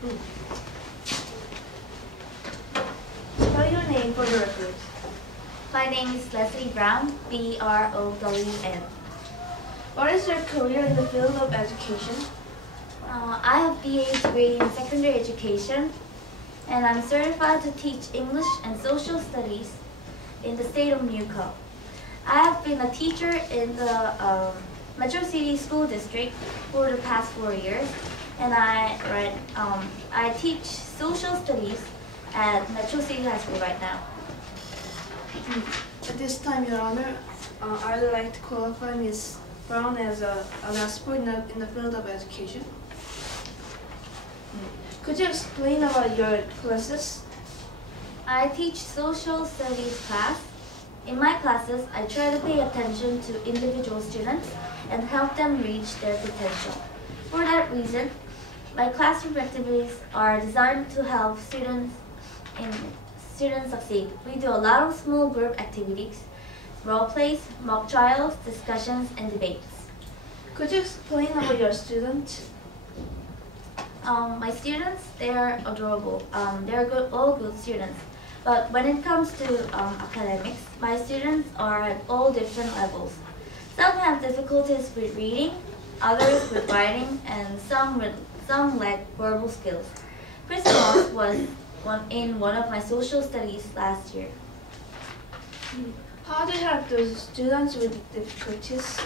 Spell your name for the record. My name is Leslie Brown, B-R-O-W-N. What is your career in the field of education? I have BA degree in secondary education, and I'm certified to teach English and social studies in the state of Muco. I have been a teacher in the Metro City School District for the past 4 years, and I teach social studies at Metro City High School right now. At this time, Your Honor, I would like to qualify Ms. Brown as an expert in the field of education. Could you explain about your classes? I teach social studies class. In my classes, I try to pay attention to individual students and help them reach their potential. For that reason, my classroom activities are designed to help students succeed. We do a lot of small group activities, role plays, mock trials, discussions, and debates. Could you explain about your students? My students, they are adorable. They're all good students. But when it comes to academics, my students are at all different levels. Some have difficulties with reading, others with writing, and some lack verbal skills. Chris Moss was in one of my social studies last year. How do you help those students with difficulties?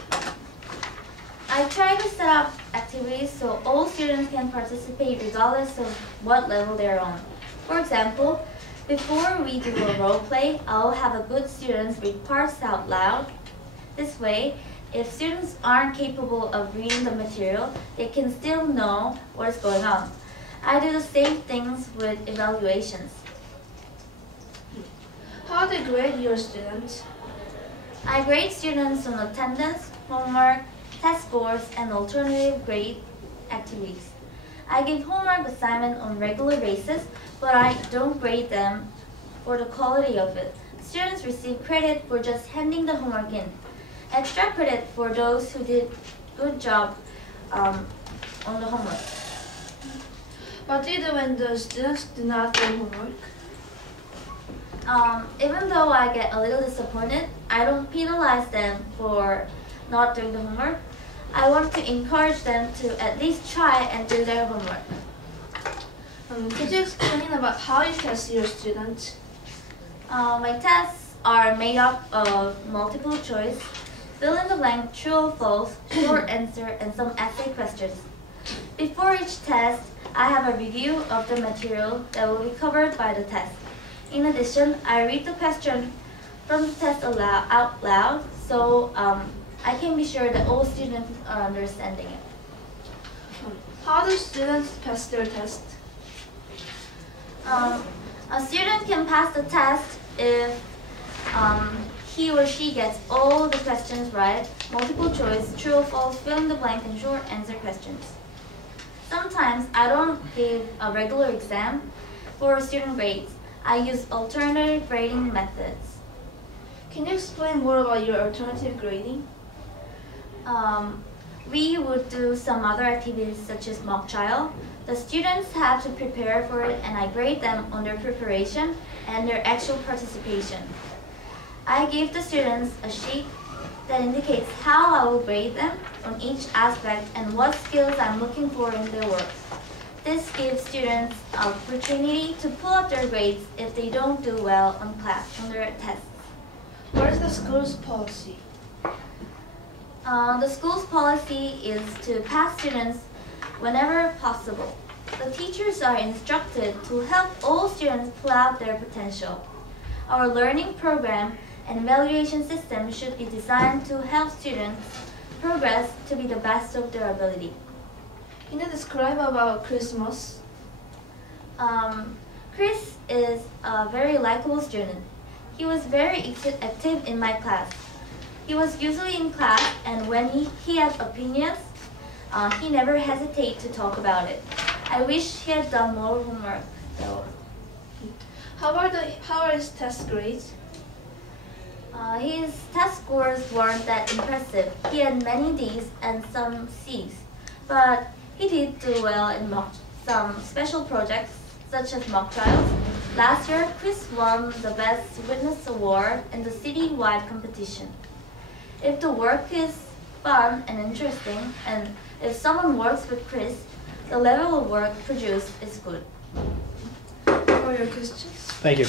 I try to set up activities so all students can participate regardless of what level they're on. For example, before we do a role play, I'll have a good students read parts out loud. This way, if students aren't capable of reading the material, they can still know what's going on. I do the same things with evaluations. How do you grade your students? I grade students on attendance, homework, test scores, and alternative grade activities. I give homework assignment on regular basis, but I don't grade them for the quality of it. Students receive credit for just handing the homework in. Extra credit for those who did good job on the homework. What do you do when the students do not do homework? Even though I get a little disappointed, I don't penalize them for not doing the homework. I want to encourage them to at least try and do their homework. Could you explain about how you test your students? My tests are made up of multiple choice, fill in the blank, true or false, short answer, and some essay questions. Before each test, I have a review of the material that will be covered by the test. In addition, I read the question from the test out loud, so I can be sure that all students are understanding it. How do students pass their test? A student can pass the test if he or she gets all the questions right, multiple choice, true or false, fill in the blank, and short answer questions. Sometimes I don't give a regular exam for student grades. I use alternative grading methods. Can you explain more about your alternative grading? We would do some other activities such as mock trial. The students have to prepare for it, and I grade them on their preparation and their actual participation. I give the students a sheet that indicates how I will grade them on each aspect and what skills I'm looking for in their work. This gives students an opportunity to pull up their grades if they don't do well on their tests. What is the school's policy? The school's policy is to pass students whenever possible. The teachers are instructed to help all students pull out their potential. Our learning program and evaluation system should be designed to help students progress to be the best of their ability. Can you describe about Chris Moss? Chris is a very likable student. He was very active in my class. He was usually in class, and when he had opinions, he never hesitated to talk about it. I wish he had done more homework, though. How are his test grades? His test scores weren't that impressive. He had many D's and some C's, but he did do well in some special projects such as mock trials. Last year, Chris won the Best Witness Award in the city-wide competition. If the work is fun and interesting, and if someone works with Chris, the level of work produced is good. For your questions. Thank you.